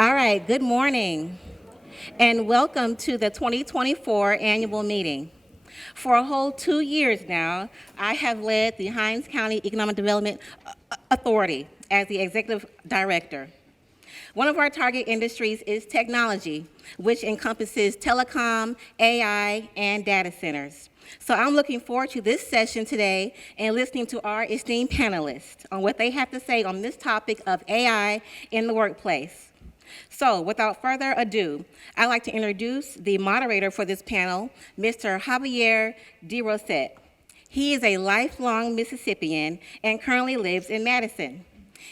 All right, good morning, and welcome to the 2024 annual meeting. For a whole 2 years now, I have led the Hinds County Economic Development Authority as the executive director. One of our target industries is technology, which encompasses telecom, AI, and data centers. So I'm looking forward to this session today and listening to our esteemed panelists on what they have to say on this topic of AI in the workplace. So without further ado, I'd like to introduce the moderator for this panel, Mr. Javier DeRosette. He is a lifelong Mississippian and currently lives in Madison.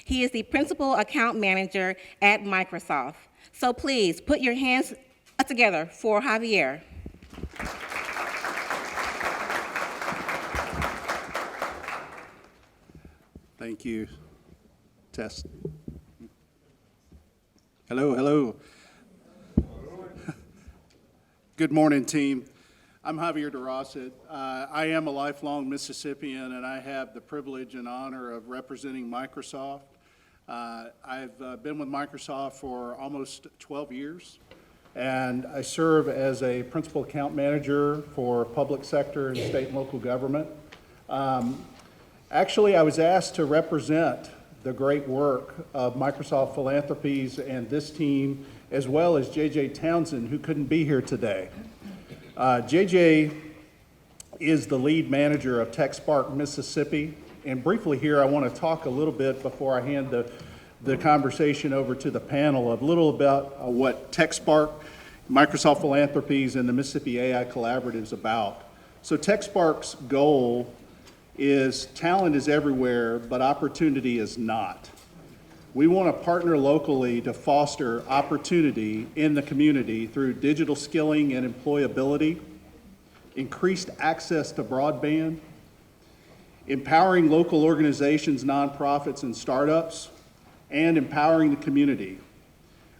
He is the principal account manager at Microsoft. So please put your hands together for Javier. Thank you. Test. Hello, hello. Good morning, team. I'm Javier DeRosette. I am a lifelong Mississippian, and I have the privilege and honor of representing Microsoft. I've been with Microsoft for almost 12 years, and I serve as a principal account manager for public sector and state and local government. Actually, I was asked to represent the great work of Microsoft Philanthropies and this team, as well as JJ Townsend, who couldn't be here today. JJ is the lead manager of TechSpark Mississippi. And briefly here, I want to talk a little bit before I hand the conversation over to the panel, a little about what TechSpark, Microsoft Philanthropies, and the Mississippi AI Collaborative is about. So TechSpark's goal is talent is everywhere, but opportunity is not. We want to partner locally to foster opportunity in the community through digital skilling and employability, increased access to broadband, empowering local organizations, nonprofits, and startups, and empowering the community.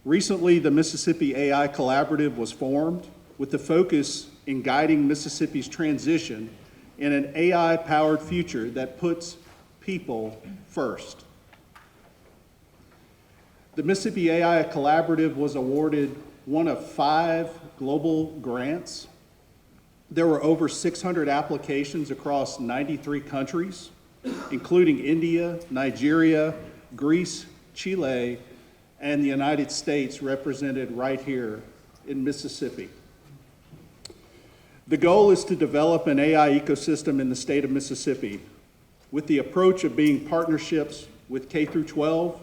Recently, the Mississippi AI Collaborative was formed with the focus in guiding Mississippi's transition in an AI-powered future that puts people first. The Mississippi AI Collaborative was awarded one of 5 global grants. There were over 600 applications across 93 countries, including India, Nigeria, Greece, Chile, and the United States represented right here in Mississippi. The goal is to develop an AI ecosystem in the state of Mississippi with the approach of being partnerships with K through 12,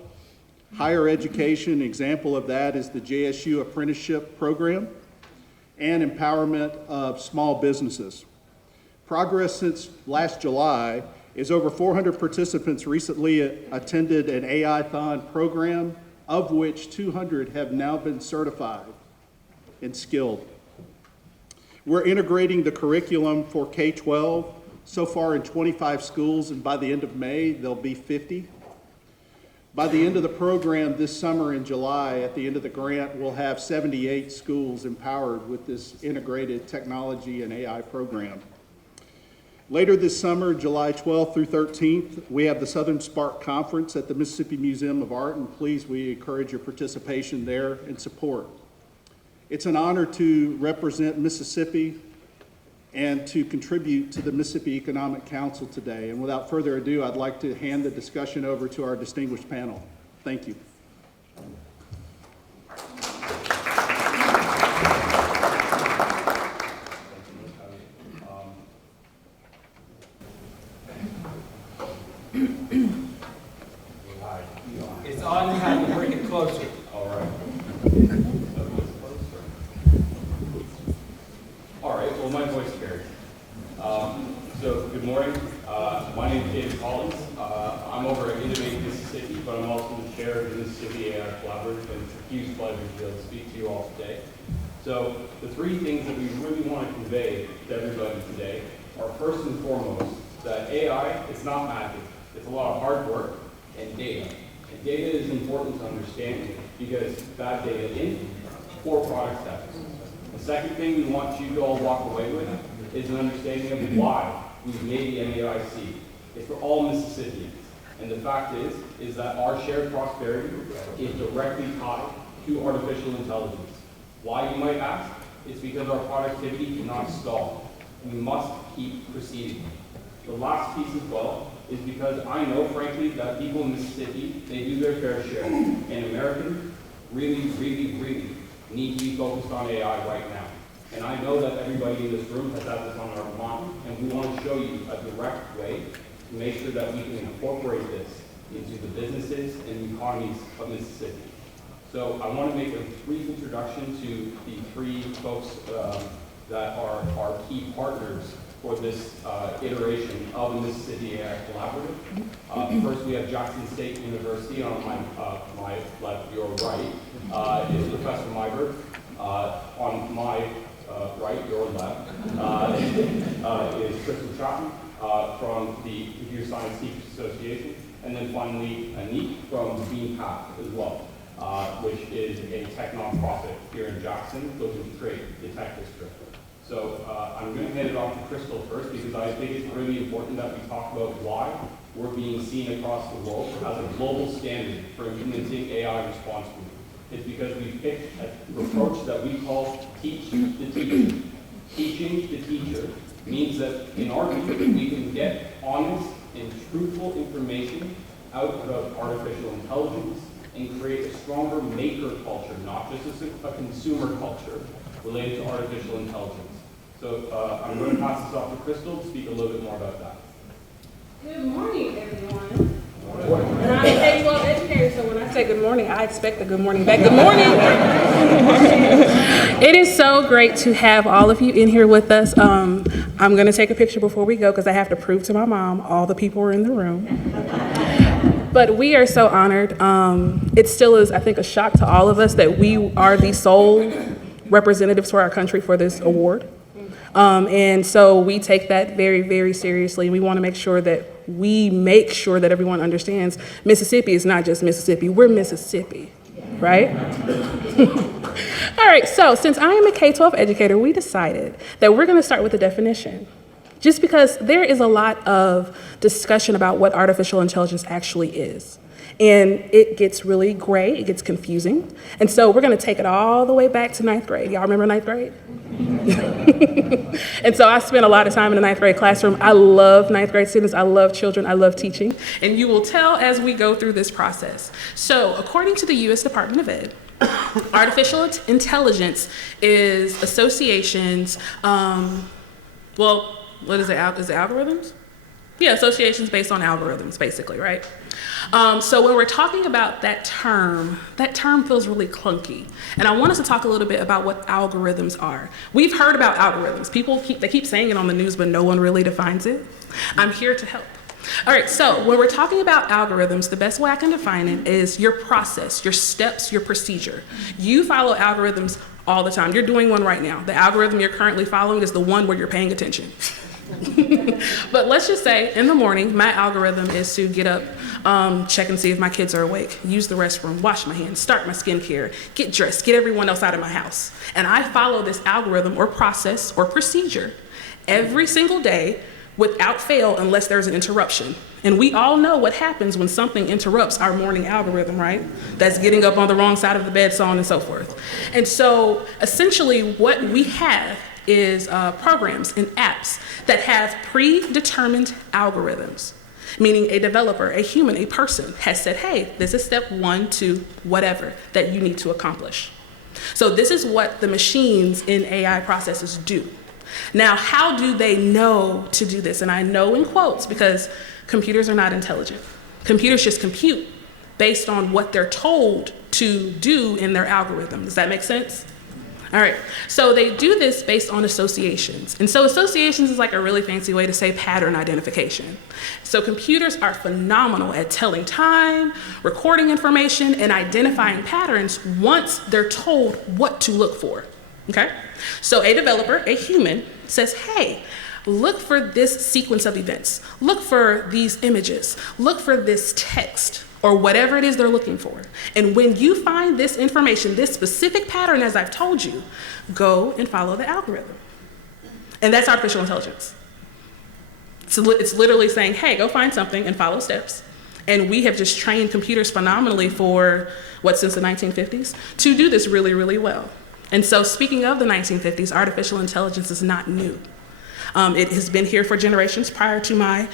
higher education. An example of that is the JSU apprenticeship program, and empowerment of small businesses. Progress since last July is over 400 participants recently attended an AI-thon program, of which 200 have now been certified and skilled. We're integrating the curriculum for K-12 so far in 25 schools, and by the end of May, there'll be 50. By the end of the program this summer in July, at the end of the grant, we'll have 78 schools empowered with this integrated technology and AI program. Later this summer, July 12th through 13th, we have the Southern Spark Conference at the Mississippi Museum of Art, and please, we encourage your participation there and support. It's an honor to represent Mississippi and to contribute to the Mississippi Economic Council today. And without further ado, I'd like to hand the discussion over to our distinguished panel. Thank you. It's on, you have to bring it closer. All right. All right, well, my voice carries. So, good morning. My name is David Collins. I'm over at Innovate Mississippi, but I'm also the chair of the Mississippi AI Collaborative, and it's a huge pleasure to be able to speak to you all today. So, the 3 things that we really want to convey to everybody today are, first and foremost, that AI is not magic. It's a lot of hard work and data. And data is important to understanding because bad data in, poor product out. The second thing we want you to all walk away with is an understanding of why we've made the MAIC. It's for all Mississippians. And the fact is that our shared prosperity is directly tied to artificial intelligence. Why, you might ask? It's because our productivity cannot stall. We must keep proceeding. The last piece as well is because I know, frankly, that people in Mississippi, they do their fair share, and Americans really, really, really need to be focused on AI right now. And I know that everybody in this room has had this on our mind, and we want to show you a direct way to make sure that we can incorporate this into the businesses and the economies of Mississippi. So I want to make a brief introduction to the three folks that are our key partners for this iteration of the Mississippi AI Collaborative. First, we have Jackson State University on my left, your right, is Professor Myberg. On my right, your left, is Crystal Chapman from the Computer Science Teachers Association. And then finally, Anik from Bean Path as well, which is a tech nonprofit here in Jackson looking to create the tech district. So I'm going to hand it off to Crystal first because I think it's really important that we talk about why we're being seen across the world as a global standard for implementing AI responsibly. It's because we picked an approach that we call teach the teacher. Teaching the teacher means that in our view, we can get honest and truthful information out of artificial intelligence and create a stronger maker culture, not just a consumer culture related to artificial intelligence. So I'm going to pass this off to Crystal to speak a little bit more about that. Good morning, everyone. And I'm a K-12 educator, so when I say good morning, I expect a good morning back. Good morning. It is so great to have all of you in here with us. I'm going to take a picture before we go because I have to prove to my mom all the people are in the room. But we are so honored. It still is, I think, a shock to all of us that we are the sole representatives for our country for this award. And so we take that very, very seriously. We want to make sure that everyone understands Mississippi is not just Mississippi. We're Mississippi, right? All right, so since I am a K-12 educator, we decided that we're going to start with the definition. Just because there is a lot of discussion about what artificial intelligence actually is. And it gets really gray, it gets confusing. And so we're going to take it all the way back to ninth grade. Y'all remember ninth grade? And so I spent a lot of time in the ninth grade classroom. I love ninth grade students. I love children. I love teaching. And you will tell as we go through this process. So according to the U.S. Department of Ed, artificial intelligence is associations, what is it? Is it algorithms? Yeah, associations based on algorithms, basically, right? So when we're talking about that term feels really clunky. And I want us to talk a little bit about what algorithms are. We've heard about algorithms. They keep saying it on the news, but no one really defines it. I'm here to help. All right, so when we're talking about algorithms, the best way I can define it is your process, your steps, your procedure. You follow algorithms all the time. You're doing one right now. The algorithm you're currently following is the one where you're paying attention. But let's just say in the morning, my algorithm is to get up, check and see if my kids are awake, use the restroom, wash my hands, start my skincare, get dressed, get everyone else out of my house. And I follow this algorithm or process or procedure every single day without fail unless there's an interruption. And we all know what happens when something interrupts our morning algorithm, right? That's getting up on the wrong side of the bed, so on and so forth. And so essentially what we have is programs and apps that have predetermined algorithms, meaning a developer, a human, a person has said, hey, this is step 1 to whatever that you need to accomplish. So this is what the machines in AI processes do. Now, how do they know to do this? And I know in quotes because computers are not intelligent. Computers just compute based on what they're told to do in their algorithm. Does that make sense? All right, so they do this based on associations. And so associations is like a really fancy way to say pattern identification. So computers are phenomenal at telling time, recording information, and identifying patterns once they're told what to look for, okay? So a developer, a human, says, hey, look for this sequence of events. Look for these images. Look for this text, or whatever it is they're looking for. And when you find this information, this specific pattern, as I've told you, go and follow the algorithm. And that's artificial intelligence. So it's literally saying, hey, go find something and follow steps. And we have just trained computers phenomenally for, since the 1950s, to do this really, really well. And so speaking of the 1950s, artificial intelligence is not new. It has been here for generations prior to my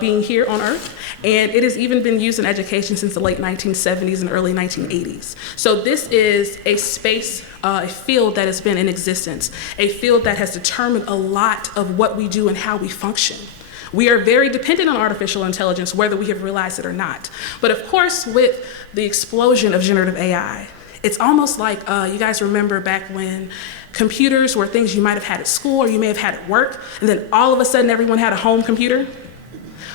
being here on Earth, and it has even been used in education since the late 1970s and early 1980s. So this is a space, a field that has been in existence, a field that has determined a lot of what we do and how we function. We are very dependent on artificial intelligence, whether we have realized it or not. But of course, with the explosion of generative AI, it's almost like you guys remember back when computers were things you might have had at school or you may have had at work, and then all of a sudden everyone had a home computer.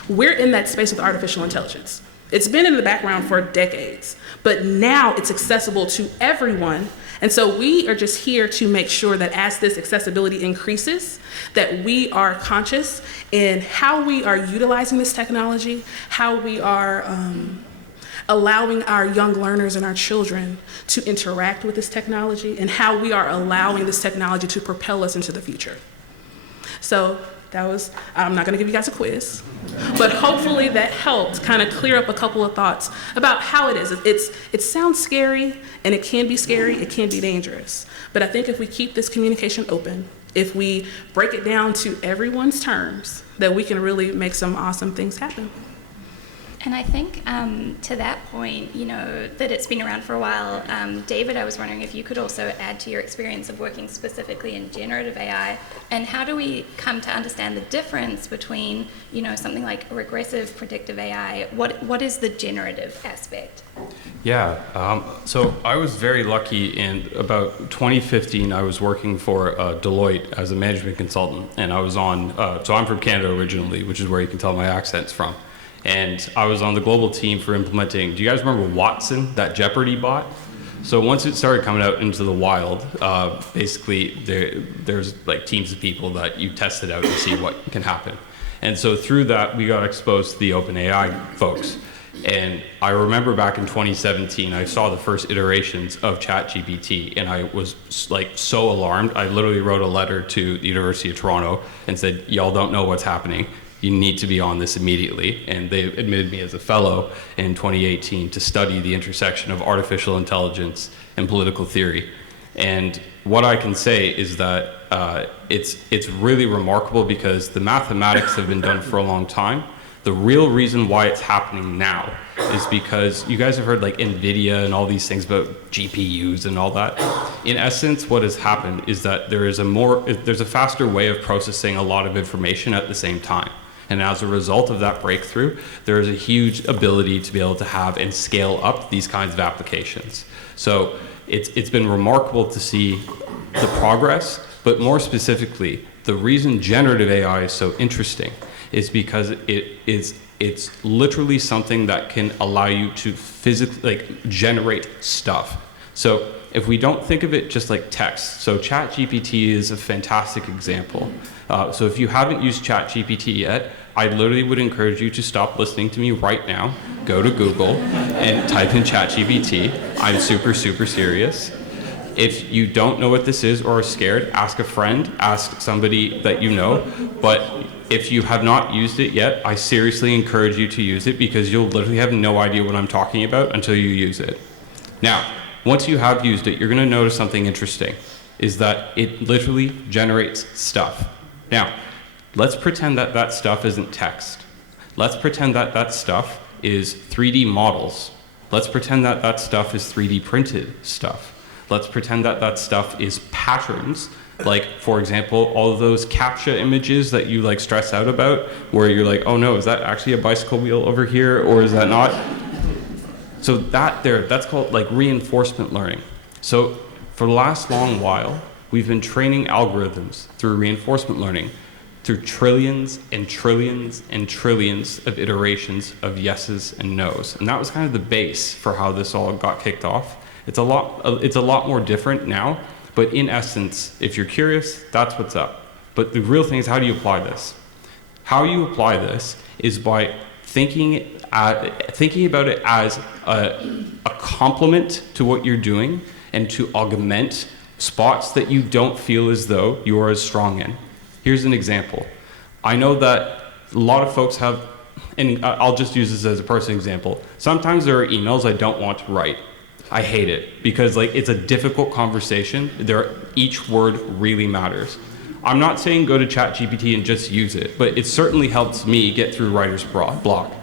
We're in that space with artificial intelligence. It's been in the background for decades, but now it's accessible to everyone. And so we are just here to make sure that as this accessibility increases, that we are conscious in how we are utilizing this technology, how we are allowing our young learners and our children to interact with this technology, and how we are allowing this technology to propel us into the future. So that was, I'm not gonna give you guys a quiz, but hopefully that helped kind of clear up a couple of thoughts about how it is. It sounds scary, and it can be scary, it can be dangerous. But I think if we keep this communication open, if we break it down to everyone's terms, that we can really make some awesome things happen. And I think to that point, that it's been around for a while, David, I was wondering if you could also add to your experience of working specifically in generative AI, and how do we come to understand the difference between, something like regressive predictive AI? What is the generative aspect? Yeah, so I was very lucky. In about 2015, I was working for Deloitte as a management consultant, and I was on, so I'm from Canada originally, which is where you can tell my accent's from. And I was on the global team for implementing, do you guys remember Watson, that Jeopardy bot? So once it started coming out into the wild, basically there's like teams of people that you test it out and see what can happen. And so through that, we got exposed to the OpenAI folks. And I remember back in 2017, I saw the first iterations of ChatGPT, and I was like so alarmed. I literally wrote a letter to the University of Toronto and said, y'all don't know what's happening. You need to be on this immediately. And they admitted me as a fellow in 2018 to study the intersection of artificial intelligence and political theory. And what I can say is that it's really remarkable because the mathematics have been done for a long time. The real reason why it's happening now is because you guys have heard like NVIDIA and all these things about GPUs and all that. In essence, what has happened is that there's a faster way of processing a lot of information at the same time. And as a result of that breakthrough, there is a huge ability to be able to have and scale up these kinds of applications. So it's been remarkable to see the progress, but more specifically, the reason generative AI is so interesting is because it's literally something that can allow you to physically generate stuff. So if we don't think of it just like text, so ChatGPT is a fantastic example. So if you haven't used ChatGPT yet, I literally would encourage you to stop listening to me right now, go to Google and type in ChatGPT. I'm super, super serious. If you don't know what this is or are scared, ask a friend, ask somebody that you know. But if you have not used it yet, I seriously encourage you to use it because you'll literally have no idea what I'm talking about until you use it. Now, once you have used it, you're gonna notice something interesting, is that it literally generates stuff. Now, let's pretend that that stuff isn't text. Let's pretend that that stuff is 3D models. Let's pretend that that stuff is 3D printed stuff. Let's pretend that that stuff is patterns. Like, for example, all of those CAPTCHA images that you stress out about, where you're like, oh no, is that actually a bicycle wheel over here, or is that not? So that's called reinforcement learning. So for the last long while, we've been training algorithms through reinforcement learning, through trillions and trillions and trillions of iterations of yeses and nos. And that was kind of the base for how this all got kicked off. It's a lot more different now, but in essence, if you're curious, that's what's up. But the real thing is, how do you apply this? How you apply this is by thinking about it as a complement to what you're doing and to augment spots that you don't feel as though you are as strong in. Here's an example. I know that a lot of folks have, and I'll just use this as a personal example. Sometimes there are emails I don't want to write. I hate it because like it's a difficult conversation. Each word really matters. I'm not saying go to ChatGPT and just use it, but it certainly helps me get through writer's block.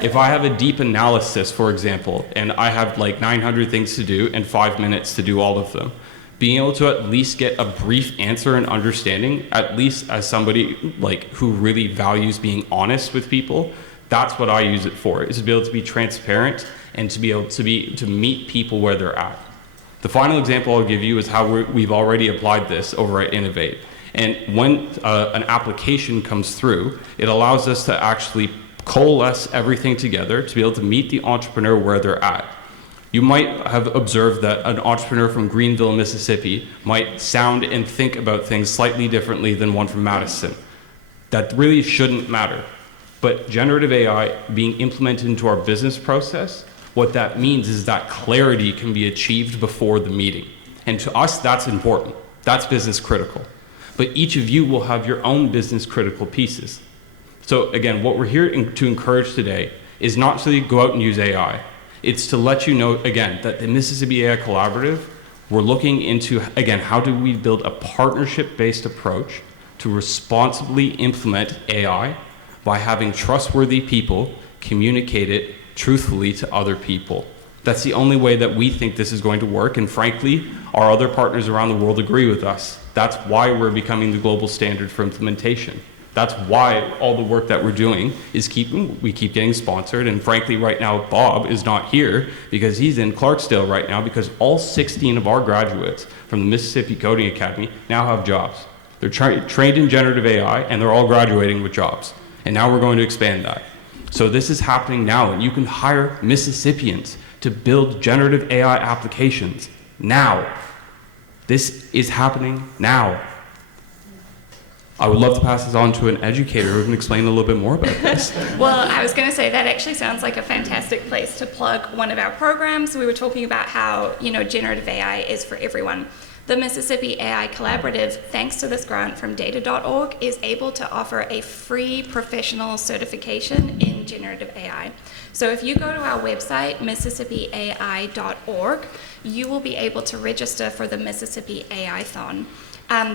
If I have a deep analysis, for example, and I have like 900 things to do and 5 minutes to do all of them, being able to at least get a brief answer and understanding, at least as somebody like who really values being honest with people, that's what I use it for, is to be able to be transparent and to be able to meet people where they're at. The final example I'll give you is how we've already applied this over at Innovate. And when an application comes through, it allows us to actually coalesce everything together to be able to meet the entrepreneur where they're at. You might have observed that an entrepreneur from Greenville, Mississippi might sound and think about things slightly differently than one from Madison. That really shouldn't matter. But generative AI being implemented into our business process, what that means is that clarity can be achieved before the meeting. And to us, that's important. That's business critical. But each of you will have your own business critical pieces. So again, what we're here to encourage today is not to go out and use AI. It's to let you know, again, that the Mississippi AI Collaborative, we're looking into, again, how do we build a partnership-based approach to responsibly implement AI by having trustworthy people communicate it truthfully to other people. That's the only way that we think this is going to work, and frankly, our other partners around the world agree with us. That's why we're becoming the global standard for implementation. That's why all the work that we're doing is we keep getting sponsored, and frankly right now Bob is not here because he's in Clarksdale right now because all 16 of our graduates from the Mississippi Coding Academy now have jobs. They're trained in generative AI and they're all graduating with jobs. And now we're going to expand that. So this is happening now, and you can hire Mississippians to build generative AI applications now. This is happening now. I would love to pass this on to an educator who can explain a little bit more about this. Well, I was going to say that actually sounds like a fantastic place to plug one of our programs. We were talking about how, generative AI is for everyone. The Mississippi AI Collaborative, thanks to this grant from data.org, is able to offer a free professional certification in generative AI. So if you go to our website, mississippiai.org, you will be able to register for the Mississippi AI-thon.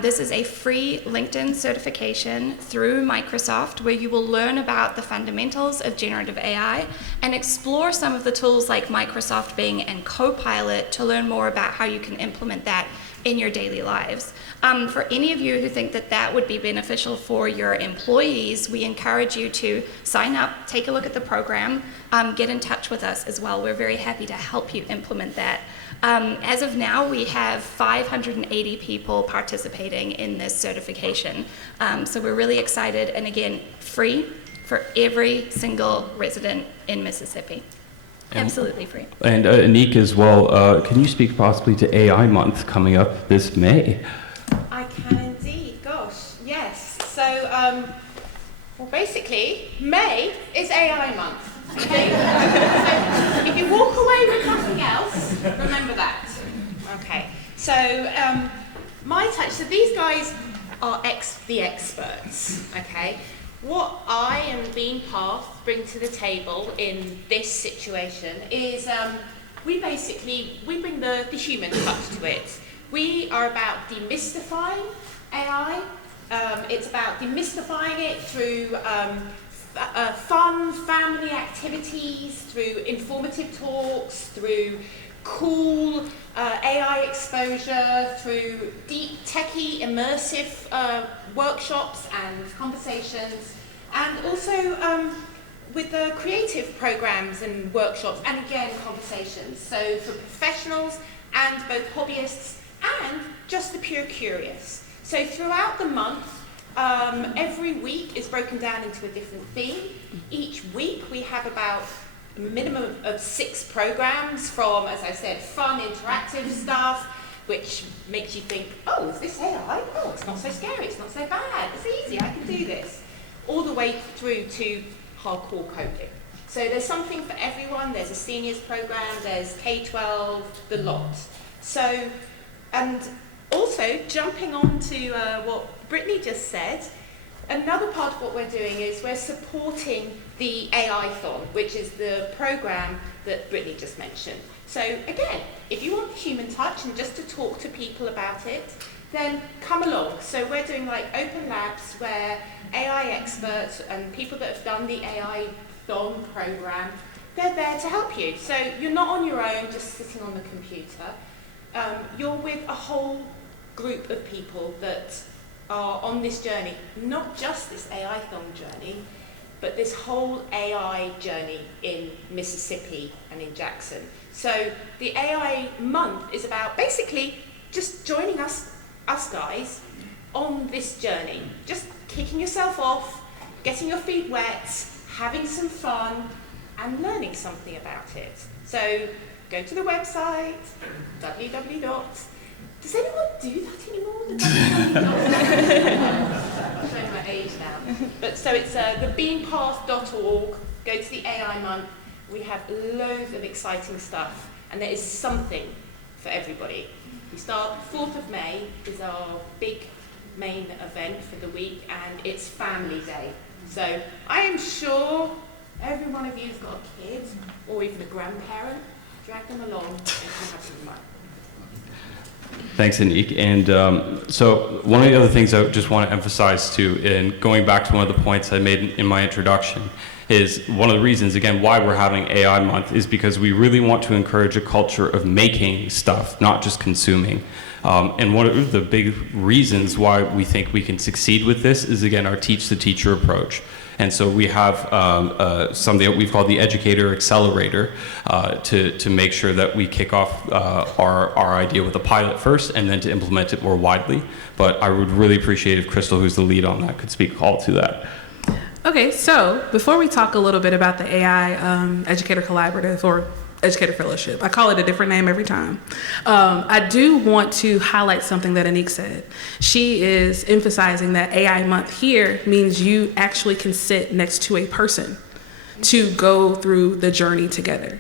This is a free LinkedIn certification through Microsoft where you will learn about the fundamentals of generative AI and explore some of the tools like Microsoft Bing and Copilot to learn more about how you can implement that in your daily lives. For any of you who think that that would be beneficial for your employees, we encourage you to sign up, take a look at the program, get in touch with us as well. We're very happy to help you implement that. As of now, we have 580 people participating in this certification. So we're really excited, and again, free for every single resident in Mississippi. Absolutely free. And Anik as well, can you speak possibly to AI Month coming up this May? I can indeed, gosh, yes. So, well basically, May is AI Month. Okay? So if you walk away with nothing else, remember that. Okay. So my touch. So these guys are the experts. Okay. What I and Bean Path bring to the table in this situation is we bring the human touch to it. We are about demystifying AI. It's about demystifying it through fun family activities, through informative talks, through cool AI exposure, through deep techie immersive workshops and conversations, and also with the creative programs and workshops, and again conversations. So for professionals and both hobbyists and just the pure curious. So throughout the month, every week is broken down into a different theme. Each week we have about a minimum of 6 programs from, as I said, fun, interactive stuff, which makes you think, oh, is this AI? Oh, it's not so scary, it's not so bad, it's easy, I can do this. All the way through to hardcore coding. So there's something for everyone. There's a seniors program, there's K-12, the lot. So, and also jumping on to what Brittany just said, another part of what we're doing is we're supporting the AI-thon, which is the program that Brittany just mentioned. So again, if you want the human touch and just to talk to people about it, then come along. So we're doing like open labs where AI experts and people that have done the AI-thon program, they're there to help you. So you're not on your own just sitting on the computer. You're with a whole group of people that are on this journey, not just this AI-thon journey, but this whole AI journey in Mississippi and in Jackson. So the AI month is about basically just joining us guys on this journey, just kicking yourself off, getting your feet wet, having some fun, and learning something about it. So go to the website, www. Does anyone do that anymore? I'm showing my age now. But so it's thebeampath.org. Go to the AI month. We have loads of exciting stuff, and there is something for everybody. We start 4th of May is our big main event for the week, and it's Family Day. So I am sure every one of you has got a kid or even a grandparent. Drag them along and come have some fun. Thanks, Anik. And so one of the other things I just want to emphasize too, and going back to one of the points I made in my introduction, is one of the reasons, again, why we're having AI Month is because we really want to encourage a culture of making stuff, not just consuming. And one of the big reasons why we think we can succeed with this is, again, our Teach the Teacher approach. And so we have something that we've called the Educator Accelerator to make sure that we kick off our idea with a pilot first and then to implement it more widely. But I would really appreciate if Crystal, who's the lead on that, could speak all to that. Okay, so before we talk a little bit about the AI Educator Collaborative or Educator Fellowship, I call it a different name every time. I do want to highlight something that Anik said. She is emphasizing that AI Month here means you actually can sit next to a person to go through the journey together.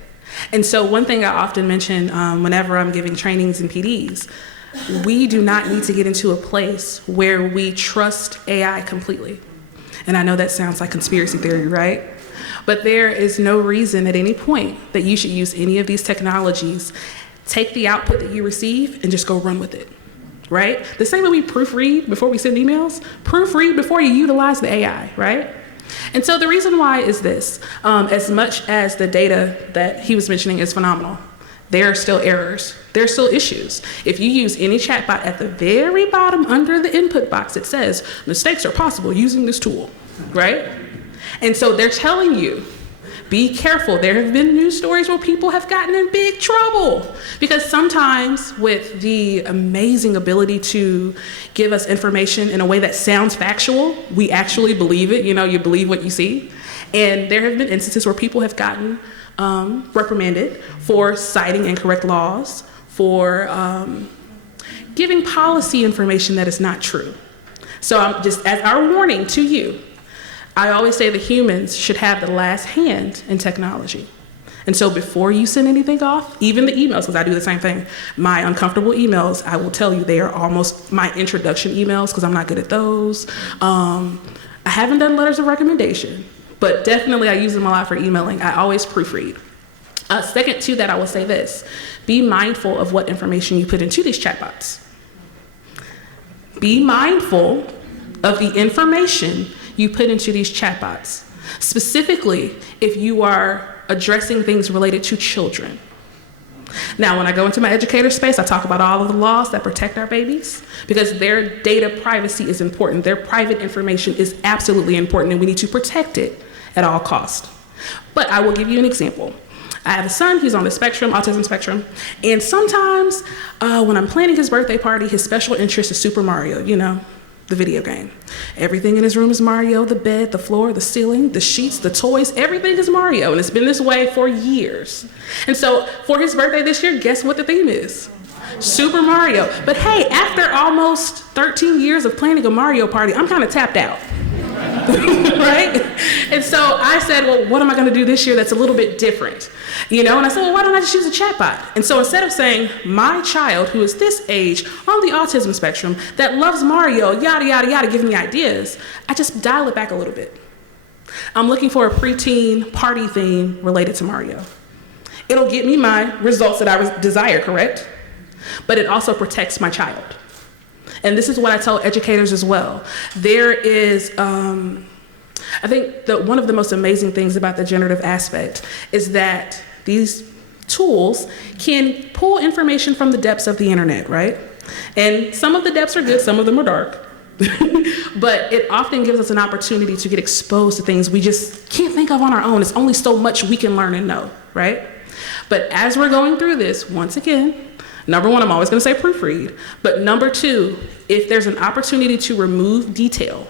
And so one thing I often mention whenever I'm giving trainings in PDs, we do not need to get into a place where we trust AI completely. And I know that sounds like conspiracy theory, right? But there is no reason at any point that you should use any of these technologies, take the output that you receive and just go run with it, right? The same way we proofread before we send emails, proofread before you utilize the AI, right? And so the reason why is this, as much as the data that he was mentioning is phenomenal, there are still errors, there are still issues. If you use any chatbot, at the very bottom under the input box, it says, mistakes are possible using this tool, right? And so they're telling you, be careful. There have been news stories where people have gotten in big trouble because sometimes with the amazing ability to give us information in a way that sounds factual, we actually believe it. You know, you believe what you see. And there have been instances where people have gotten reprimanded for citing incorrect laws, for giving policy information that is not true. So just as our warning to you, I always say that humans should have the last hand in technology. And so before you send anything off, even the emails, because I do the same thing, my uncomfortable emails, I will tell you they are almost my introduction emails because I'm not good at those. I haven't done letters of recommendation, but definitely I use them a lot for emailing. I always proofread. Second to that, I will say this. Be mindful of what information you put into these chatbots. Be mindful of the information you put into these chatbots, specifically if you are addressing things related to children. Now, when I go into my educator space, I talk about all of the laws that protect our babies because their data privacy is important. Their private information is absolutely important and we need to protect it at all costs. But I will give you an example. I have a son, he's on the spectrum, autism spectrum, and sometimes when I'm planning his birthday party, his special interest is Super Mario, you know, the video game. Everything in his room is Mario, the bed, the floor, the ceiling, the sheets, the toys, everything is Mario, and it's been this way for years. And so for his birthday this year, guess what the theme is? Super Mario. But hey, after almost 13 years of planning a Mario party, I'm kind of tapped out. right? And so I said, well, what am I going to do this year that's a little bit different? And I said, well, why don't I just use a chatbot? And so instead of saying, my child who is this age on the autism spectrum that loves Mario, yada, yada, yada, giving me ideas, I just dial it back a little bit. I'm looking for a preteen party theme related to Mario. It'll get me my results that I desire, correct? But it also protects my child. And this is what I tell educators as well. There is, I think that one of the most amazing things about the generative aspect is that these tools can pull information from the depths of the internet, right? And some of the depths are good, some of them are dark. But it often gives us an opportunity to get exposed to things we just can't think of on our own. It's only so much we can learn and know, right? But as we're going through this, once again, number one, I'm always going to say proofread. But number two, if there's an opportunity to remove detail,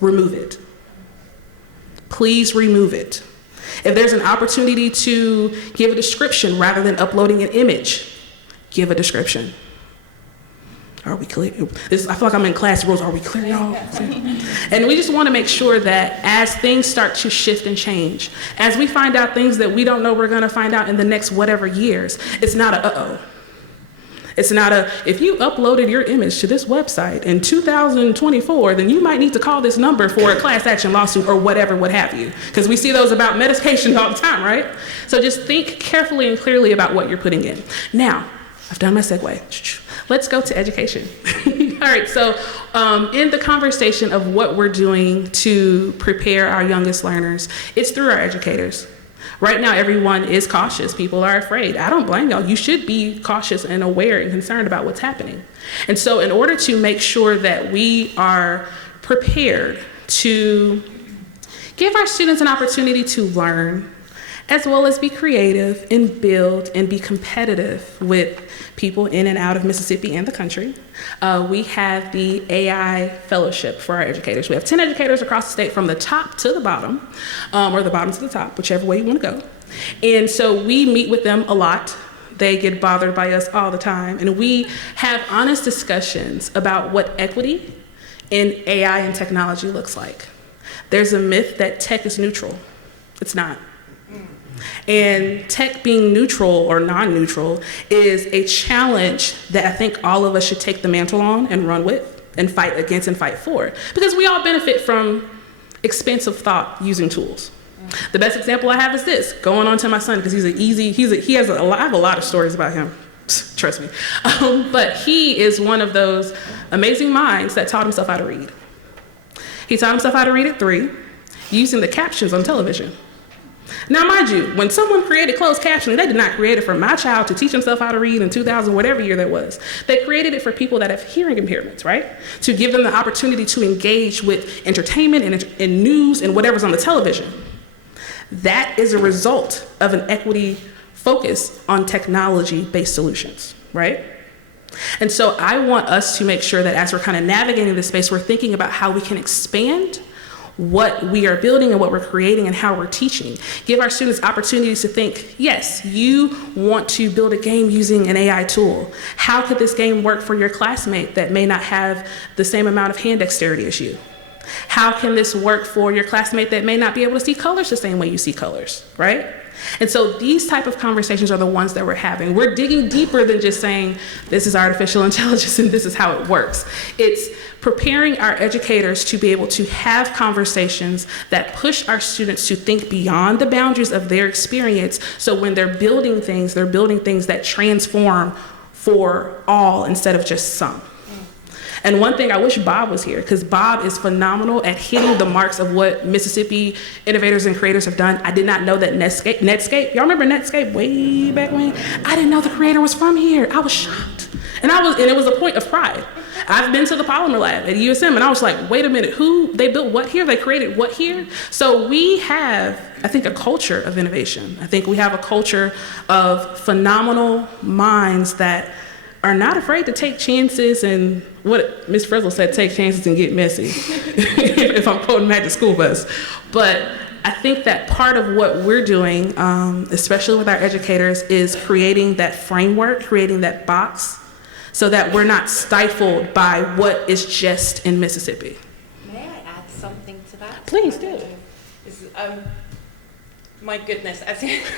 remove it. Please remove it. If there's an opportunity to give a description rather than uploading an image, give a description. Are we clear? I feel like I'm in class rules. Are we clear, y'all? And we just want to make sure that as things start to shift and change, as we find out things that we don't know we're going to find out in the next whatever years, it's not a uh-oh. It's not a, if you uploaded your image to this website in 2024, then you might need to call this number for a class action lawsuit or whatever, what have you. Because we see those about medication all the time, right? So just think carefully and clearly about what you're putting in. Now, I've done my segue. Let's go to education. All right, so in the conversation of what we're doing to prepare our youngest learners, it's through our educators. Right now, everyone is cautious. People are afraid. I don't blame y'all. You should be cautious and aware and concerned about what's happening. And so in order to make sure that we are prepared to give our students an opportunity to learn, as well as be creative and build and be competitive with people in and out of Mississippi and the country, we have the AI Fellowship for our educators. We have 10 educators across the state from the top to the bottom, or the bottom to the top, whichever way you want to go. And so we meet with them a lot. They get bothered by us all the time. And we have honest discussions about what equity in AI and technology looks like. There's a myth that tech is neutral. It's not. And tech being neutral or non-neutral is a challenge that I think all of us should take the mantle on and run with and fight against and fight for. Because we all benefit from expansive thought using tools. The best example I have is this, going on to my son, because I have a lot of stories about him, trust me. But he is one of those amazing minds that taught himself how to read. He taught himself how to read at 3, using the captions on television. Now, mind you, when someone created closed captioning, they did not create it for my child to teach himself how to read in 2000, whatever year that was. They created it for people that have hearing impairments, right? To give them the opportunity to engage with entertainment and news and whatever's on the television. That is a result of an equity focus on technology-based solutions, right? And so I want us to make sure that as we're kind of navigating this space, we're thinking about how we can expand what we are building and what we're creating and how we're teaching. Give our students opportunities to think, yes, you want to build a game using an AI tool. How could this game work for your classmate that may not have the same amount of hand dexterity as you? How can this work for your classmate that may not be able to see colors the same way you see colors, right? And so these type of conversations are the ones that we're having. We're digging deeper than just saying, this is artificial intelligence and this is how it works. It's preparing our educators to be able to have conversations that push our students to think beyond the boundaries of their experience. So when they're building things that transform for all instead of just some. And one thing, I wish Bob was here, because Bob is phenomenal at hitting the marks of what Mississippi innovators and creators have done. I did not know that Netscape, y'all remember Netscape way back when? I didn't know the creator was from here. I was shocked. And it was a point of pride. I've been to the Polymer Lab at USM, and I was like, wait a minute, they built what here? They created what here? So we have, I think, a culture of innovation. I think we have a culture of phenomenal minds that are not afraid to take chances and what Ms. Frizzle said, take chances and get messy, if I'm quoting Magic School Bus. But I think that part of what we're doing, especially with our educators, is creating that framework, creating that box, so that we're not stifled by what is just in Mississippi. May I add something to that? Please do. My goodness,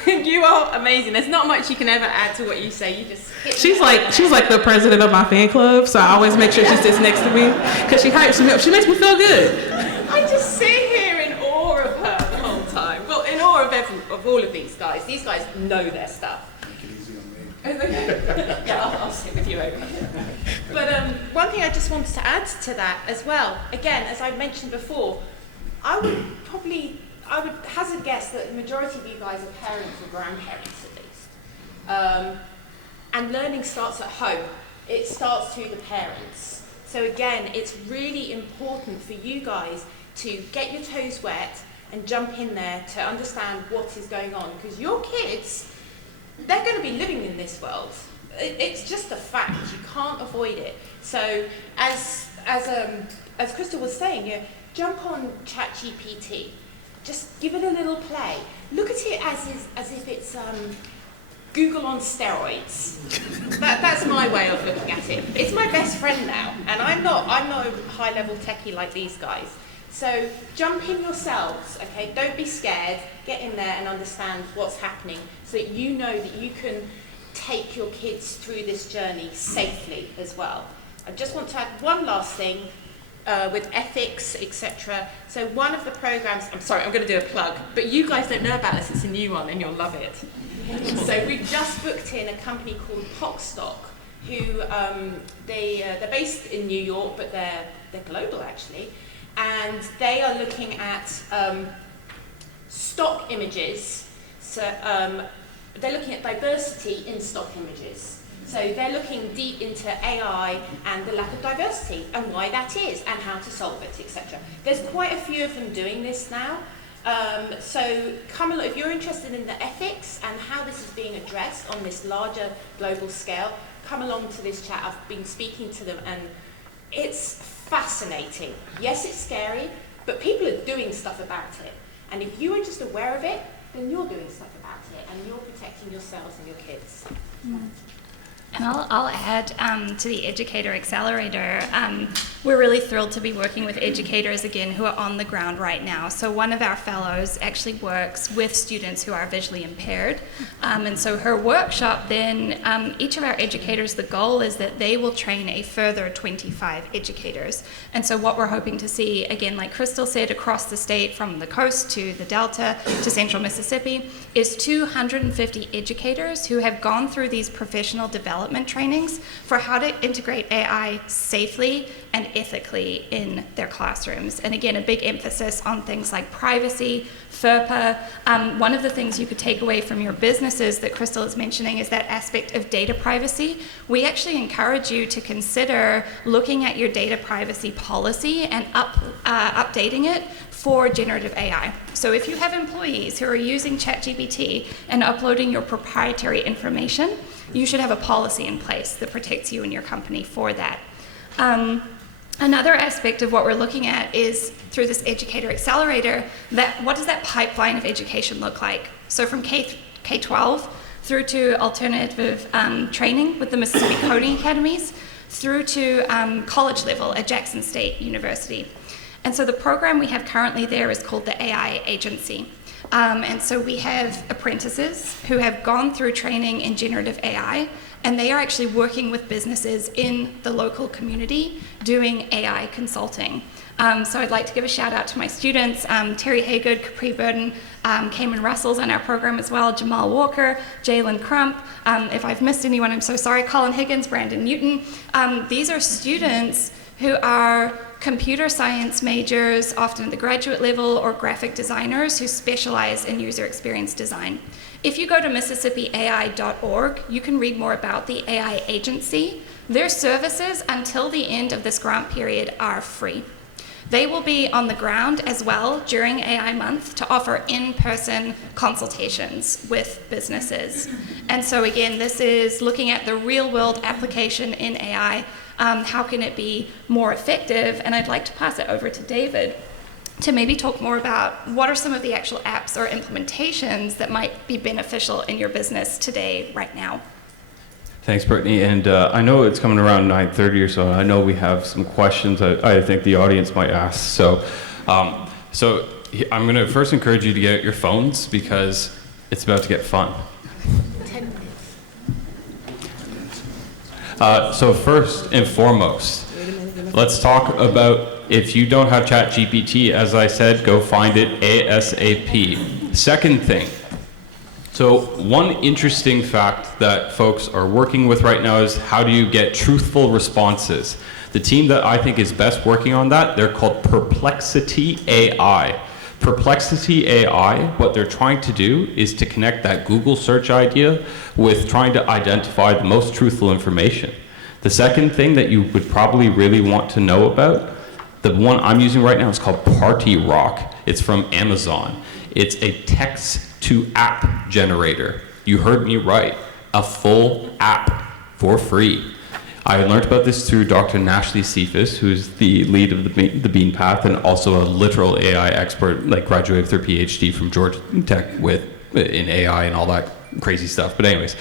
you are amazing. There's not much you can ever add to what you say. You just hit She's like the president of my fan club, so I always make sure she sits next to me because she hypes me up. She makes me feel good. I just sit here in awe of her the whole time. Well, in awe of all of these guys. These guys know their stuff. Make it easy on me. Yeah, I'll sit with you over here. But one thing I just wanted to add to that as well, again, as I mentioned before, I would hazard guess that the majority of you guys are parents or grandparents at least. And learning starts at home. It starts through the parents. So again, it's really important for you guys to get your toes wet and jump in there to understand what is going on. Because your kids, they're going to be living in this world. It's just a fact. You can't avoid it. So as Crystal was saying, jump on ChatGPT. Just give it a little play. Look at it as if it's Google on steroids. That's my way of looking at it. It's my best friend now, and I'm not a high-level techie like these guys. So jump in yourselves, okay? Don't be scared. Get in there and understand what's happening so that you know that you can take your kids through this journey safely as well. I just want to add one last thing. With ethics, etc. So one of the programs, I'm sorry, I'm going to do a plug, but you guys don't know about this, it's a new one and you'll love it. So we've just booked in a company called Pockstock, who they're based in New York, but they're global actually, and they are looking at stock images. So they're looking at diversity in stock images. So they're looking deep into AI and the lack of diversity and why that is and how to solve it, etc. There's quite a few of them doing this now. So come along, if you're interested in the ethics and how this is being addressed on this larger global scale, come along to this chat. I've been speaking to them and it's fascinating. Yes, it's scary, but people are doing stuff about it. And if you are just aware of it, then you're doing stuff about it and you're protecting yourselves and your kids. And I'll add to the Educator Accelerator, we're really thrilled to be working with educators again who are on the ground right now. So one of our fellows actually works with students who are visually impaired. And so her workshop then, each of our educators, the goal is that they will train a further 25 educators. And so what we're hoping to see, again, like Crystal said, across the state from the coast to the Delta to central Mississippi, is 250 educators who have gone through these professional development trainings for how to integrate AI safely and ethically in their classrooms. And again, a big emphasis on things like privacy, FERPA. One of the things you could take away from your businesses that Crystal is mentioning is that aspect of data privacy. We actually encourage you to consider looking at your data privacy policy and updating it for generative AI. So if you have employees who are using ChatGPT and uploading your proprietary information, you should have a policy in place that protects you and your company for that. Another aspect of what we're looking at is through this Educator Accelerator, what does that pipeline of education look like? So from K-12 through to alternative training with the Mississippi Coding Academies, through to college level at Jackson State University. And so the program we have currently there is called the AI Agency. And so we have apprentices who have gone through training in generative AI, and they are actually working with businesses in the local community doing AI consulting. So I'd like to give a shout out to my students, Terry Haygood, Capri Burden, Cayman Russell's on our program as well, Jamal Walker, Jalen Crump. If I've missed anyone, I'm so sorry, Colin Higgins, Brandon Newton. These are students who are computer science majors, often at the graduate level, or graphic designers who specialize in user experience design. If you go to MississippiAI.org, you can read more about the AI Agency. Their services until the end of this grant period are free. They will be on the ground as well during AI Month to offer in-person consultations with businesses. And so again, this is looking at the real-world application in AI. How can it be more effective? And I'd like to pass it over to David to maybe talk more about what are some of the actual apps or implementations that might be beneficial in your business today, right now. Thanks, Brittany. And I know it's coming around 9:30 or so. I know we have some questions I think the audience might ask. So So I'm going to first encourage you to get out your phones because it's about to get fun. 10 minutes. So first and foremost, let's talk about, if you don't have ChatGPT, as I said, go find it ASAP. Second thing, so one interesting fact that folks are working with right now is how do you get truthful responses? The team that I think is best working on that, they're called Perplexity AI. Perplexity AI, what they're trying to do is to connect that Google search idea with trying to identify the most truthful information. The second thing that you would probably really want to know about, the one I'm using right now is called Party Rock. It's from Amazon. It's a text-to-app generator. You heard me right, a full app for free. I learned about this through Dr. Nashley Cephas, who's the lead of the Bean Path and also a literal AI expert, like graduated with her PhD from Georgia Tech in AI and all that crazy stuff. But anyways,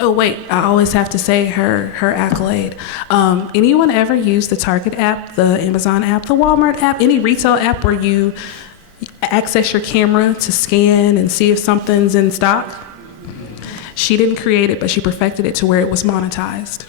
Oh wait, I always have to say her accolade. Anyone ever use the Target app, the Amazon app, the Walmart app, any retail app where you access your camera to scan and see if something's in stock? She didn't create it, but she perfected it to where it was monetized.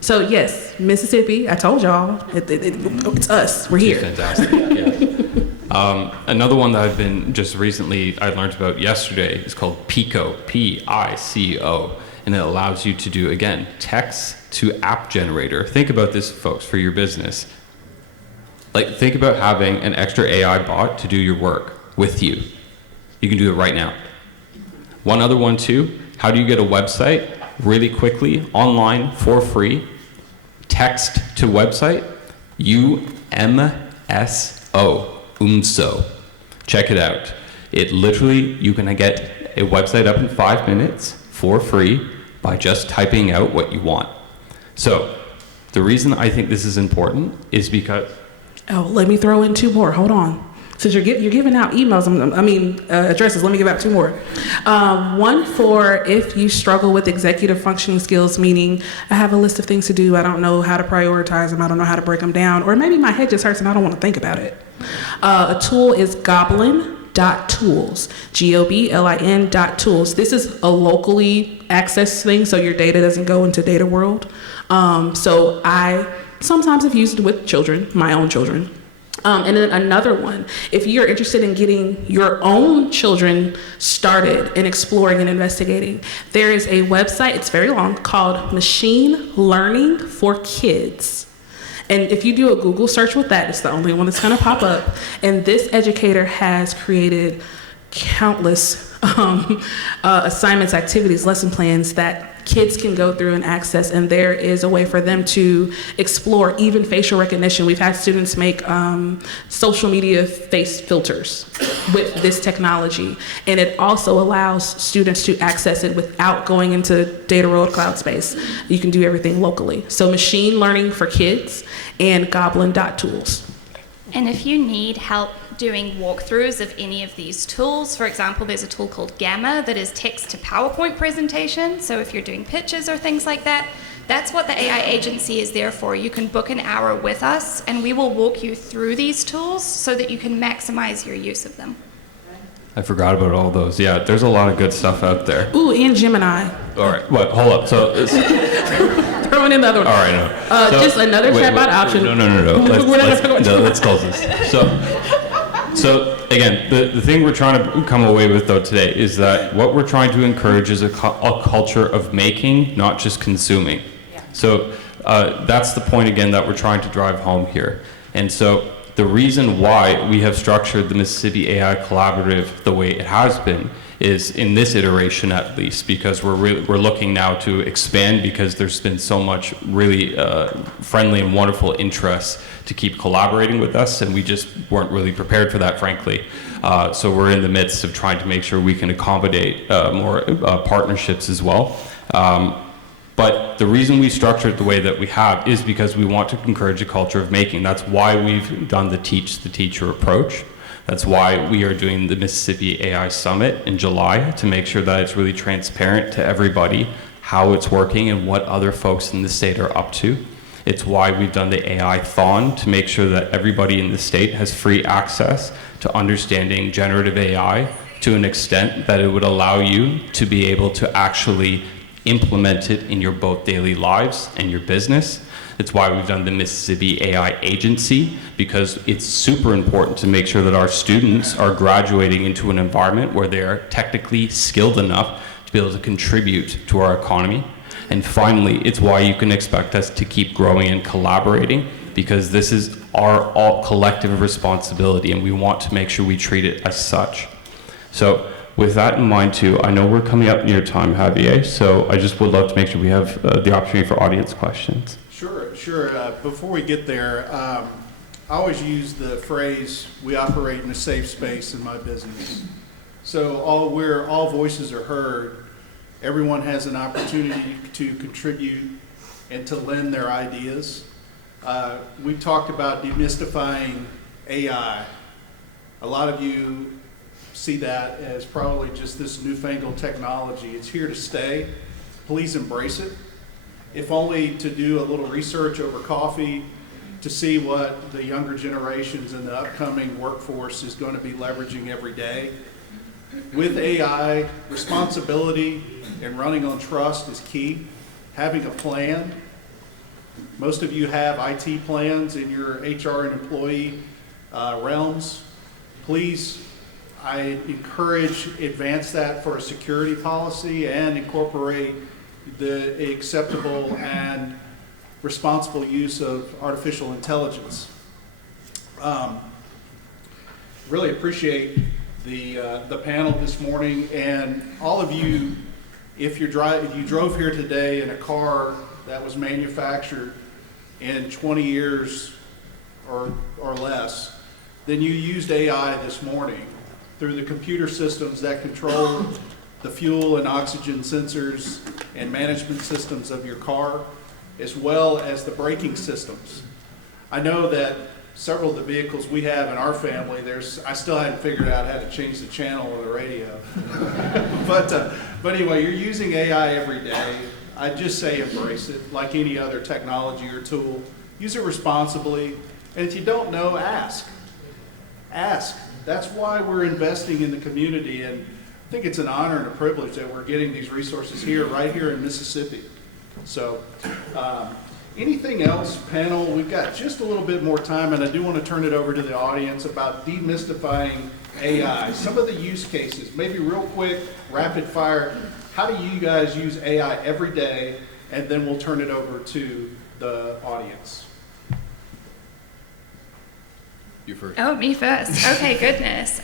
So yes, Mississippi, I told y'all, it's us, we're here. she's fantastic. Yeah. Another one that I've been just recently, I learned about yesterday is called Pico, P-I-C-O, and it allows you to do, again, text to app generator. Think about this, folks, for your business. Like, think about having an extra AI bot to do your work with you. You can do it right now. One other one too, how do you get a website really quickly, online, for free? Text to website, UMSO, UMSO. Check it out. It literally, you can get a website up in 5 minutes for free by just typing out what you want. So, the reason I think this is important is because... Oh, let me throw in 2 more, hold on. Since you're giving out emails, addresses, let me give out 2 more. One for if you struggle with executive functioning skills, meaning I have a list of things to do, I don't know how to prioritize them, I don't know how to break them down, or maybe my head just hurts and I don't want to think about it. A tool is Goblin.tools, Goblin.tools. This is a locally accessed thing, so your data doesn't go into data world. So I sometimes have used it with children, my own children. And then another one, if you're interested in getting your own children started in exploring and investigating, there is a website, it's very long, called Machine Learning for Kids. And if you do a Google search with that, it's the only one that's gonna pop up. And this educator has created countless assignments, activities, lesson plans that kids can go through and access, and there is a way for them to explore even facial recognition. We've had students make social media face filters with this technology, and it also allows students to access it without going into data world cloud space. You can do everything locally. So Machine Learning for Kids and Goblin.tools. And if you need help doing walkthroughs of any of these tools, for example, there's a tool called Gamma that is text to PowerPoint presentation. So if you're doing pitches or things like that, that's what the AI agency is there for. You can book an hour with us and we will walk you through these tools so that you can maximize your use of them. I forgot about all those. Yeah, there's a lot of good stuff out there. Ooh, and Gemini. All right, what? Hold up. So, Throwing in the other one. all right, no. Just another chatbot option. No. We're not gonna go Let's close this. So again, the thing we're trying to come away with though today is that what we're trying to encourage is a culture of making, not just consuming. Yeah. So that's the point again that we're trying to drive home here. And so the reason why we have structured the Mississippi AI Collaborative the way it has been is in this iteration at least, because we're looking now to expand because there's been so much really friendly and wonderful interest to keep collaborating with us, and we just weren't really prepared for that, frankly. So we're in the midst of trying to make sure we can accommodate more partnerships as well. But the reason we structured the way that we have is because we want to encourage a culture of making. That's why we've done the Teach the Teacher approach. That's why we are doing the Mississippi AI Summit in July, to make sure that it's really transparent to everybody how it's working and what other folks in the state are up to. It's why we've done the AI-thon to make sure that everybody in the state has free access to understanding generative AI to an extent that it would allow you to be able to actually implement it in your both daily lives and your business. It's why we've done the Mississippi AI Agency, because it's super important to make sure that our students are graduating into an environment where they're technically skilled enough to be able to contribute to our economy. And finally, it's why you can expect us to keep growing and collaborating, because this is our all collective responsibility, and we want to make sure we treat it as such. So with that in mind too, I know we're coming up near time, Javier, so I just would love to make sure we have the opportunity for audience questions. Sure. Before we get there, I always use the phrase, we operate in a safe space in my business. So where all voices are heard, everyone has an opportunity to contribute and to lend their ideas. We've talked about demystifying AI. A lot of you see that as probably just this newfangled technology. It's here to stay. Please embrace it. If only to do a little research over coffee to see what the younger generations and the upcoming workforce is going to be leveraging every day. With AI, responsibility and running on trust is key. Having a plan. Most of you have IT plans in your HR and employee realms. Please, I encourage advance that for a security policy and incorporate the acceptable and responsible use of artificial intelligence. Really appreciate the panel this morning, and all of you, if you drove here today in a car that was manufactured in 20 years or less, then you used AI this morning through the computer systems that control the fuel and oxygen sensors and management systems of your car, as well as the braking systems. I know that several of the vehicles we have in our family, I still hadn't figured out how to change the channel on the radio. But anyway, you're using AI every day. I just say embrace it like any other technology or tool. Use it responsibly, and if you don't know, ask. Ask. That's why we're investing in the community, and I think it's an honor and a privilege that we're getting these resources here, right here in Mississippi. So, anything else, panel? We've got just a little bit more time, and I do want to turn it over to the audience about demystifying AI. Some of the use cases, maybe real quick, rapid fire. How do you guys use AI every day? And then we'll turn it over to the audience. You first. Oh, me first. Okay, goodness.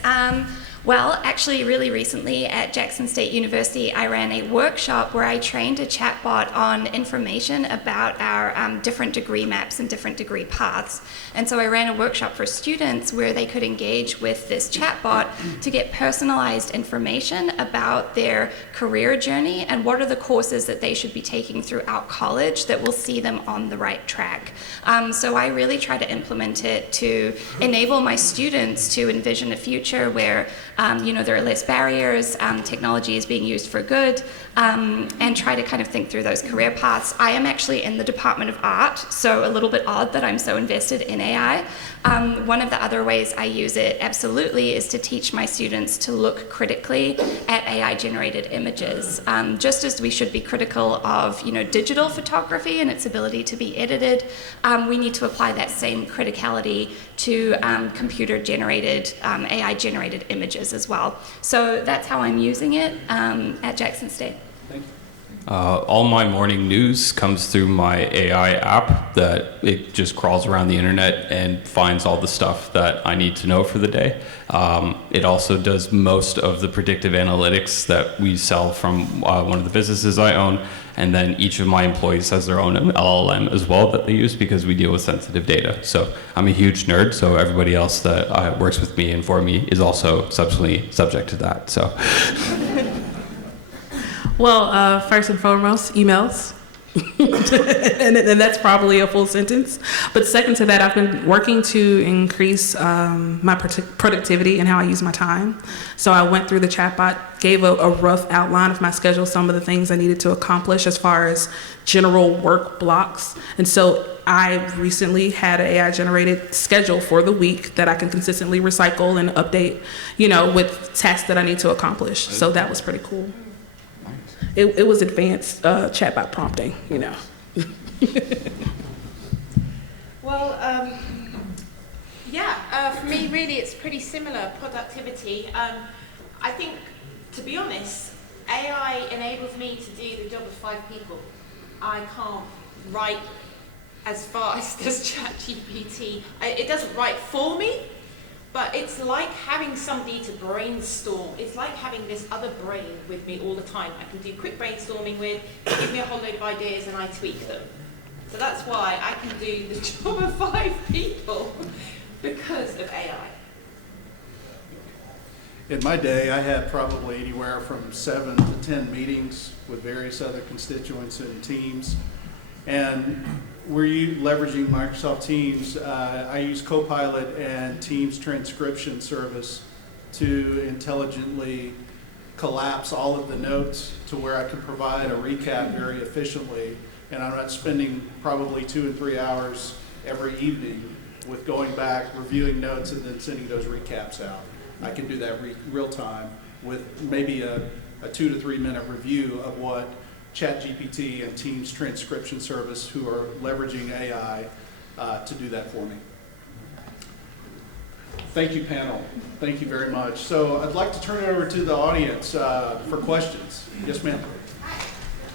Well, actually, really recently at Jackson State University, I ran a workshop where I trained a chatbot on information about our different degree maps and different degree paths. And so I ran a workshop for students where they could engage with this chatbot to get personalized information about their career journey and what are the courses that they should be taking throughout college that will see them on the right track. So I really try to implement it to enable my students to envision a future where there are less barriers, technology is being used for good, and try to kind of think through those career paths. I am actually in the Department of Art, so a little bit odd that I'm so invested in AI. One of the other ways I use it absolutely is to teach my students to look critically at AI-generated images. Just as we should be critical of digital photography and its ability to be edited, we need to apply that same criticality to computer-generated, AI-generated images as well. So that's how I'm using it at Jackson State. All my morning news comes through my AI app that it just crawls around the internet and finds all the stuff that I need to know for the day. It also does most of the predictive analytics that we sell from one of the businesses I own. And then each of my employees has their own LLM as well that they use because we deal with sensitive data. So I'm a huge nerd, so everybody else that works with me and for me is also subsequently subject to that. So. Well, first and foremost, emails. and that's probably a full sentence. But second to that, I've been working to increase my productivity and how I use my time. So I went through the chatbot, gave a rough outline of my schedule, some of the things I needed to accomplish as far as general work blocks. And so I recently had an AI-generated schedule for the week that I can consistently recycle and update, with tasks that I need to accomplish. So that was pretty cool. It was advanced chatbot prompting, Well, for me, really, it's pretty similar productivity. I think, to be honest, AI enables me to do the job of 5 people. I can't write as fast as ChatGPT. It doesn't write for me, but it's like having somebody to brainstorm. It's like having this other brain with me all the time. I can do quick brainstorming with, give me a whole load of ideas, and I tweak them. So that's why I can do the job of 5 people because of AI. In my day, I had probably anywhere from 7 to 10 meetings with various other constituents and teams. And were you leveraging Microsoft Teams? I use Copilot and Teams transcription service to intelligently collapse all of the notes to where I can provide a recap very efficiently. And I'm not spending probably 2 and 3 hours every evening with going back, reviewing notes, and then sending those recaps out. I can do that real time with maybe a 2 to 3 minute review of what ChatGPT and Teams transcription service, who are leveraging AI to do that for me. Thank you, panel. Thank you very much. So I'd like to turn it over to the audience for questions. Yes, ma'am.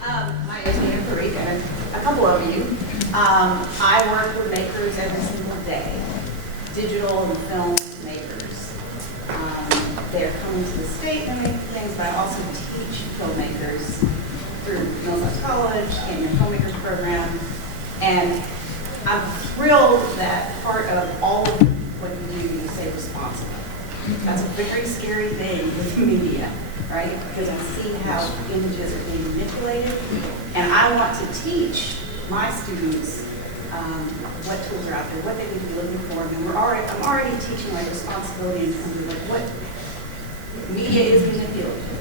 My name is Nina Parikh, and a couple of you. I work with makers every single day, digital and film makers. They're coming to the state and making things, but I also teach filmmakers through Millsaps College and your filmmakers program. And I'm thrilled that part of all of what you do, you say responsible. That's a very scary thing with media, right? Because I see how images are being manipulated. And I want to teach my students what tools are out there, what they need to be looking for. And I'm already teaching like responsibility in terms of like what media is manipulative.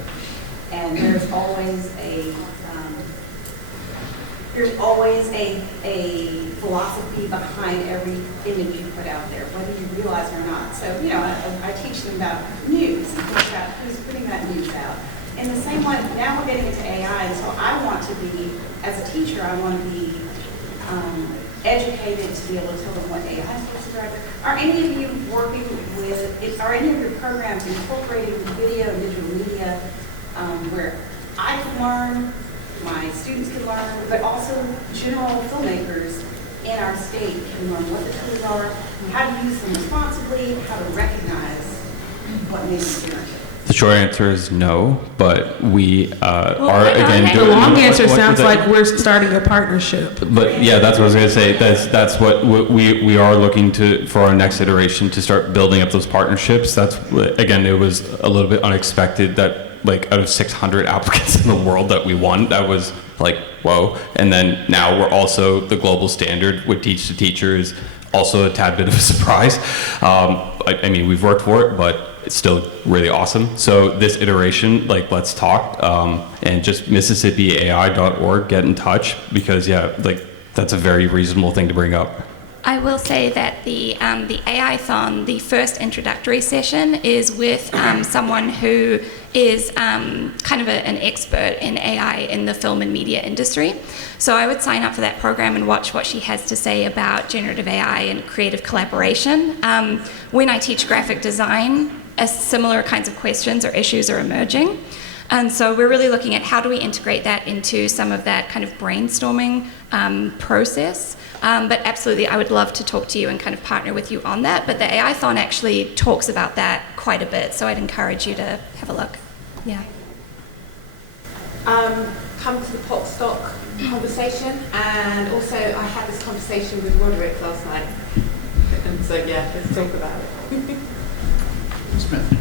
And there's always a philosophy behind every image you put out there, whether you realize it or not. So, I teach them about news and about who's putting that news out. In the same way, now we're getting into AI, and so I want to be, as a teacher, I want to be educated to be able to tell them what AI is supposed to drive. Are any of you working with, are any of your programs incorporating video and digital media where I can learn, my students can learn, but also general filmmakers in our state can learn what the tools are, how to use them responsibly, how to recognize what makes them generative? The short answer is no, but we are again. The long answer sounds like we're starting a partnership. But yeah, that's what I was gonna say. That's what we are looking to for our next iteration, to start building up those partnerships. That's again, it was a little bit unexpected that like out of 600 applicants in the world that we won, that was like whoa. And then now we're also the global standard with Teach the Teacher is also a tad bit of a surprise. I mean, we've worked for it, but it's still really awesome. So this iteration, like, let's talk, and just MississippiAI.org, get in touch, because yeah, like that's a very reasonable thing to bring up. I will say that the AI-thon, the first introductory session, is with someone who is kind of an expert in AI in the film and media industry. So I would sign up for that program and watch what she has to say about generative AI and creative collaboration. When I teach graphic design, similar kinds of questions or issues are emerging. And so we're really looking at how do we integrate that into some of that kind of brainstorming process. But absolutely, I would love to talk to you and kind of partner with you on that. But the AI-thon actually talks about that quite a bit, so I'd encourage you to have a look. Yeah. Come to the pot stock conversation, and also I had this conversation with Roderick last night. And so yeah, let's talk about it. Smith.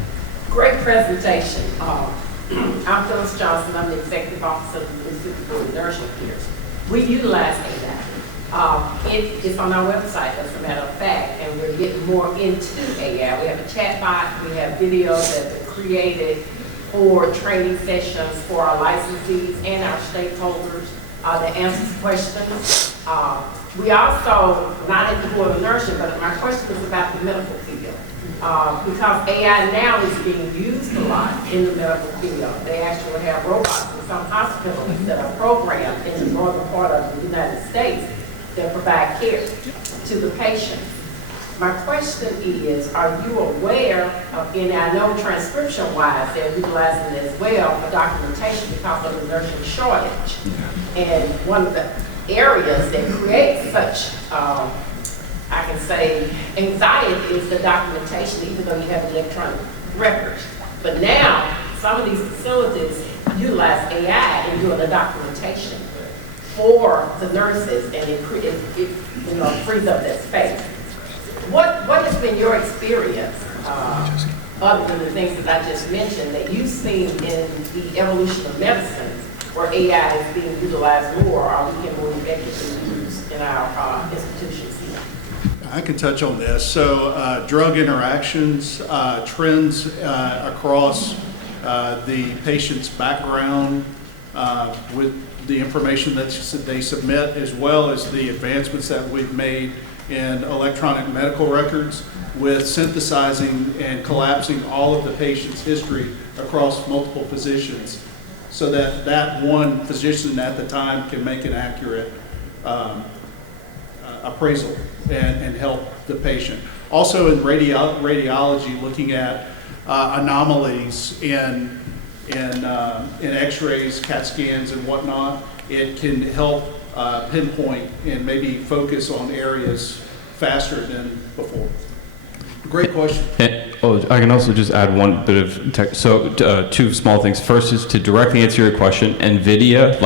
Great presentation. I'm Phyllis Johnson. I'm the Executive Officer of the Mississippi Board of Leadership here. We utilize AI. It's on our website, as a matter of fact, and we're getting more into AI. We have a chat bot, we have videos that are created for training sessions for our licensees and our stakeholders that answers questions. We also, not in the Board of Nursing, but my question is about the medical field. Because AI now is being used a lot in the medical field. They actually have robots in some hospitals that are programmed in the northern part of the United States that provide care to the patient. My question is, are you aware of, and I know transcription-wise, they're utilizing it as well for documentation because of the nursing shortage. And one of the areas that creates such, I can say, anxiety is the documentation, even though you have electronic records. But now, some of these facilities utilize AI in doing the documentation for the nurses, and it frees up that space. What has been your experience, other than the things that I just mentioned, that you've seen in the evolution of medicine, where AI is being utilized more, or we can more effectively use in our institutions here? I can touch on this. So drug interactions, trends across the patient's background with the information that they submit, as well as the advancements that we've made in electronic medical records with synthesizing and collapsing all of the patient's history across multiple physicians so that that one physician at the time can make an accurate appraisal and help the patient. Also in radiology, looking at anomalies in x-rays, CAT scans and whatnot, it can help pinpoint and maybe focus on areas faster than before. Great question. I can also just add one bit of tech. So two small things. First is to directly answer your question. NVIDIA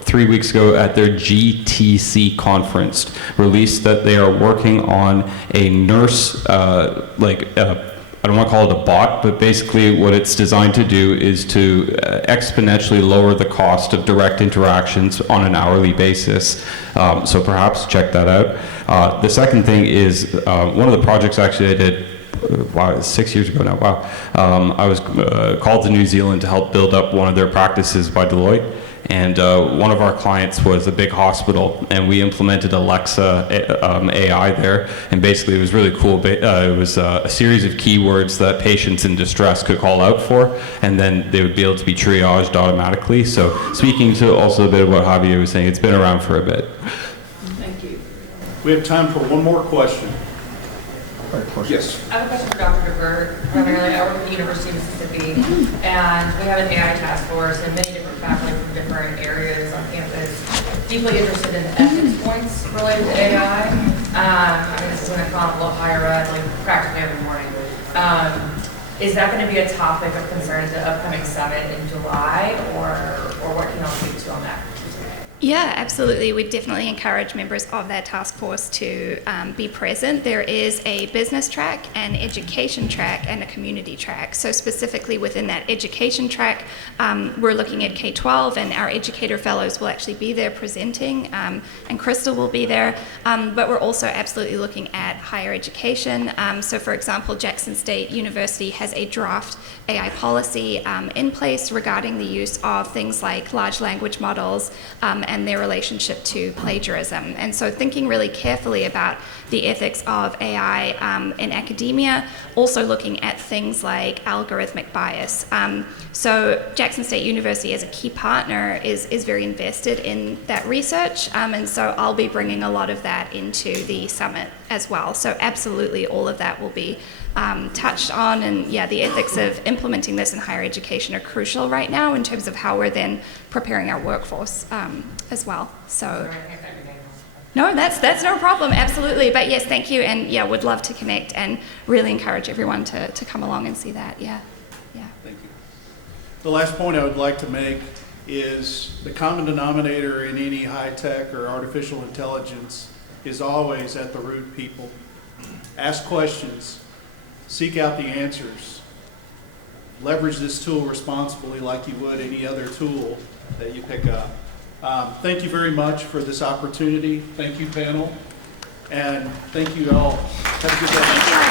3 weeks ago at their GTC conference released that they are working on a nurse, I don't want to call it a bot, but basically what it's designed to do is to exponentially lower the cost of direct interactions on an hourly basis. So perhaps check that out. The second thing is one of the projects actually I did, 6 years ago now, I was called to New Zealand to help build up one of their practices by Deloitte. And one of our clients was a big hospital, and we implemented Alexa AI there. And basically, it was really cool. It was a series of keywords that patients in distress could call out for, and then they would be able to be triaged automatically. So, speaking to also a bit of what Javier was saying, it's been around for a bit. Thank you. We have time for one more question. Yes. I have a question for Dr. DeBerg. Primarily, I work at the University of Mississippi, and we have an AI task force and many different faculty from different areas on campus deeply interested in the ethics points related to AI. This is going to come up a little higher ed, like practically every morning. Is that going to be a topic of concern at the upcoming summit in July, or what can you all speak to on that? Yeah, absolutely. We definitely encourage members of that task force to be present. There is a business track, an education track, and a community track. So specifically within that education track, we're looking at K-12, and our educator fellows will actually be there presenting, and Crystal will be there. But we're also absolutely looking at higher education. So for example, Jackson State University has a draft AI policy in place regarding the use of things like large language models and their relationship to plagiarism. And so thinking really carefully about the ethics of AI in academia, also looking at things like algorithmic bias. So Jackson State University as a key partner is very invested in that research, and so I'll be bringing a lot of that into the summit as well. So absolutely all of that will be touched on, and yeah, the ethics of implementing this in higher education are crucial right now in terms of how we're then preparing our workforce as well. So no, that's no problem, absolutely. But yes, thank you, and yeah, would love to connect and really encourage everyone to come along and see that. Yeah. Thank you. The last point I would like to make is the common denominator in any high tech or artificial intelligence is always at the root people. Ask questions, seek out the answers, leverage this tool responsibly like you would any other tool that you pick up. Thank you very much for this opportunity. Thank you, panel. And thank you all. Have a good day.